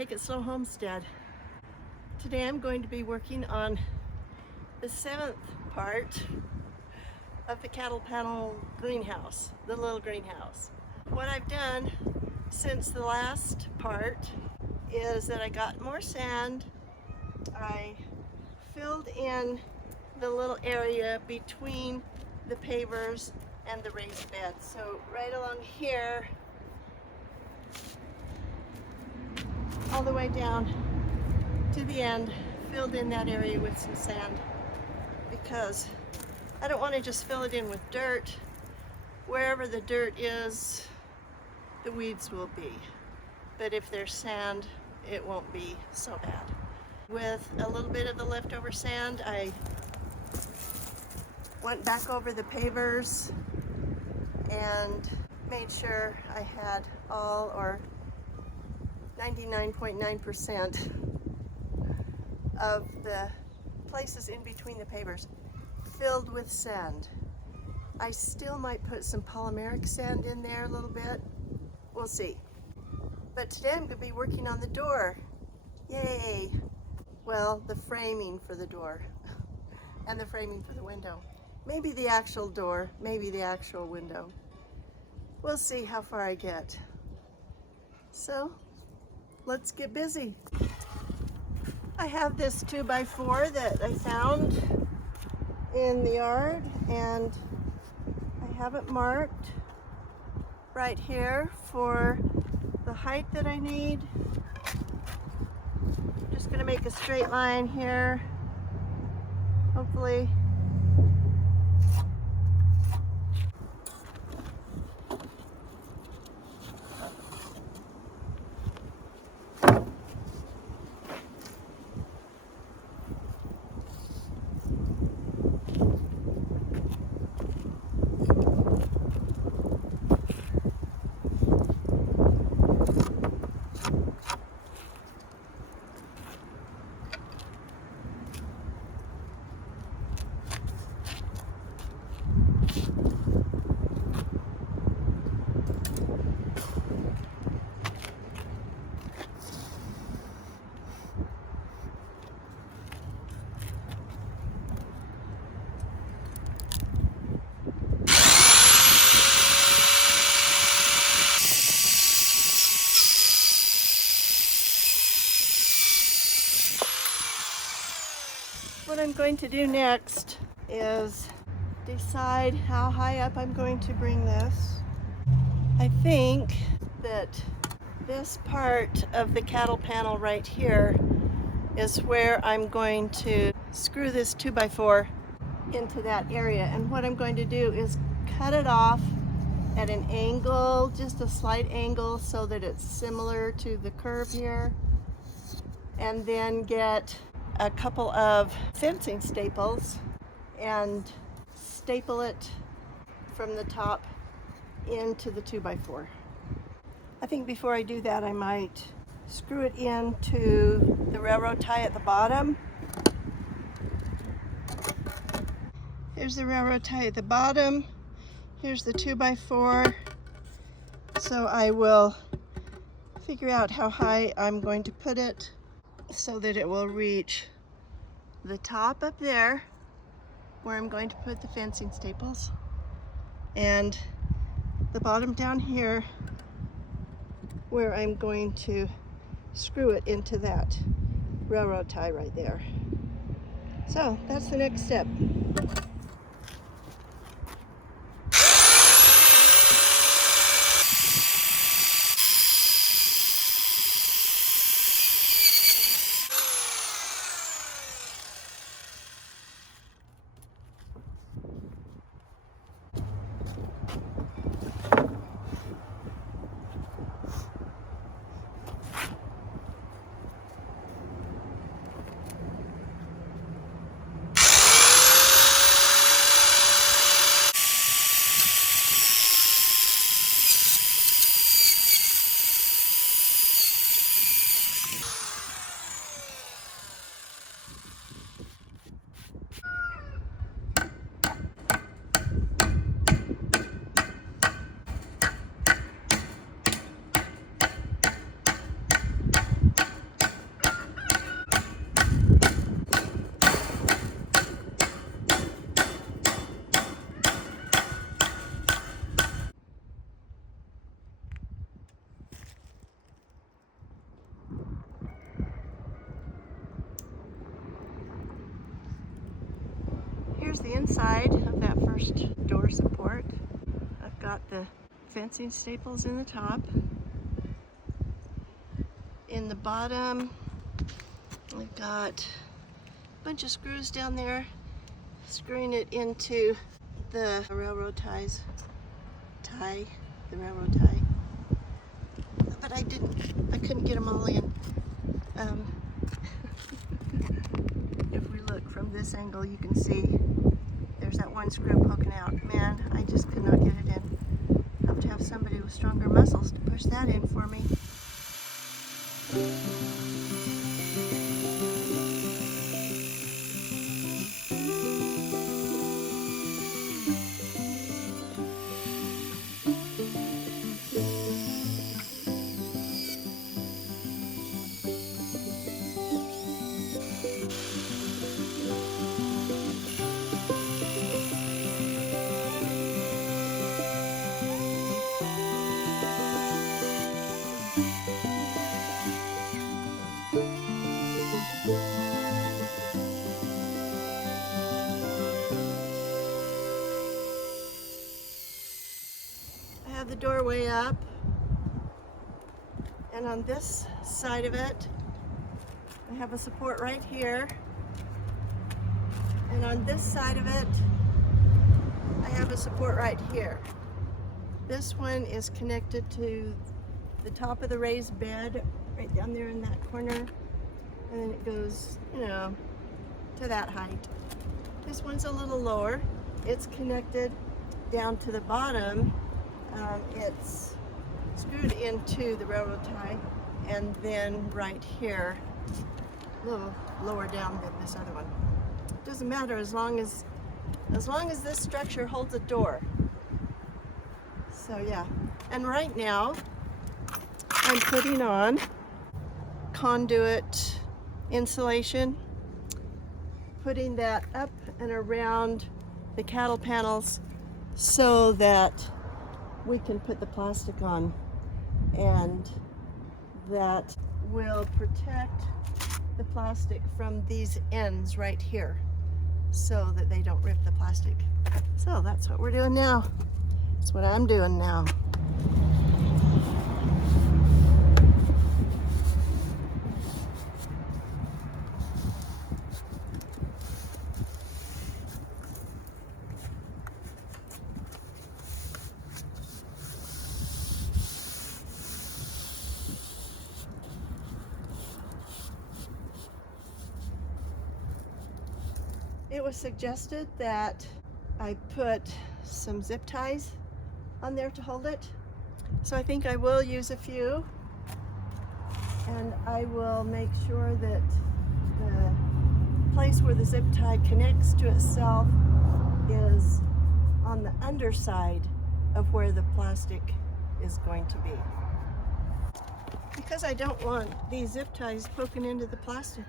Take It Slow Homestead. Today I'm going to be working on the 7th part of the cattle panel greenhouse, the little greenhouse. What I've done since the last part is that I got more sand. I filled in the little area between the pavers and the raised beds. So right along here, all the way down to the end, filled in that area with some sand because I don't want to just fill it in with dirt. Wherever the dirt is, the weeds will be. But if there's sand, it won't be so bad. With a little bit of the leftover sand, I went back over the pavers and made sure I had all, or 99.9% of the places in between the pavers filled with sand. I still might put some polymeric sand in there a little bit. We'll see. But today I'm going to be working on the door. Yay! Well, the framing for the door and the framing for the window. Maybe the actual door, maybe the actual window. We'll see how far I get. So, let's get busy. I have this 2x4 that I found in the yard, and I have it marked right here for the height that I need. I'm just going to make a straight line here, hopefully. What I'm going to do next is decide how high up I'm going to bring this. I think that this part of the cattle panel right here is where I'm going to screw this 2x4 into that area. And what I'm going to do is cut it off at an angle, just a slight angle, so that it's similar to the curve here. And then get a couple of fencing staples and staple it from the top into the 2x4. I think before I do that, I might screw it into the railroad tie at the bottom. Here's the railroad tie at the bottom. Here's the 2x4. So I will figure out how high I'm going to put it so that it will reach the top up there where I'm going to put the fencing staples, and the bottom down here where I'm going to screw it into that railroad tie right there. So that's the next step. inside of that first door support. I've got the fencing staples in the top. In the bottom, I've got a bunch of screws down there, screwing it into the railroad ties. The railroad tie. But I couldn't get them all in. If we look from this angle, you can see there's that one screw poking out. Man, I just could not get it in. I have to have somebody with stronger muscles to push that in for me. I have the doorway up, and on this side of it I have a support right here, and on this side of it I have a support right here. This one is connected to the top of the raised bed right down there in that corner, and then it goes, you know, to that height. This one's a little lower. It's connected down to the bottom. It's screwed into the railroad tie, and then right here, a little lower down than this other one. Doesn't matter as long as this structure holds a door. So yeah, and right now I'm putting on conduit insulation, putting that up and around the cattle panels so that we can put the plastic on, and that will protect the plastic from these ends right here so that they don't rip the plastic. So that's what we're doing now. That's what I'm doing now. It was suggested that I put some zip ties on there to hold it. So I think I will use a few, and I will make sure that the place where the zip tie connects to itself is on the underside of where the plastic is going to be. Because I don't want these zip ties poking into the plastic.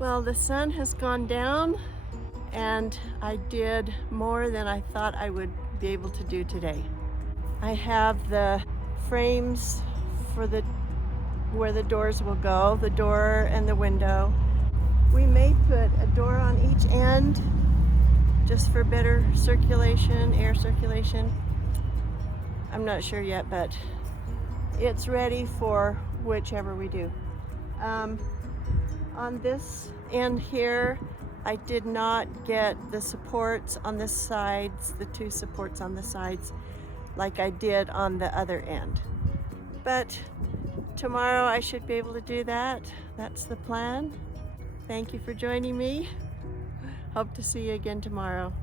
Well, the sun has gone down and I did more than I thought I would be able to do today. I have the frames for where the doors will go, the door and the window. We may put a door on each end just for better circulation, air circulation. I'm not sure yet, but it's ready for whichever we do. On this end here, I did not get the supports on the sides, the two supports on the sides, like I did on the other end. But tomorrow I should be able to do that. That's the plan. Thank you for joining me. Hope to see you again tomorrow.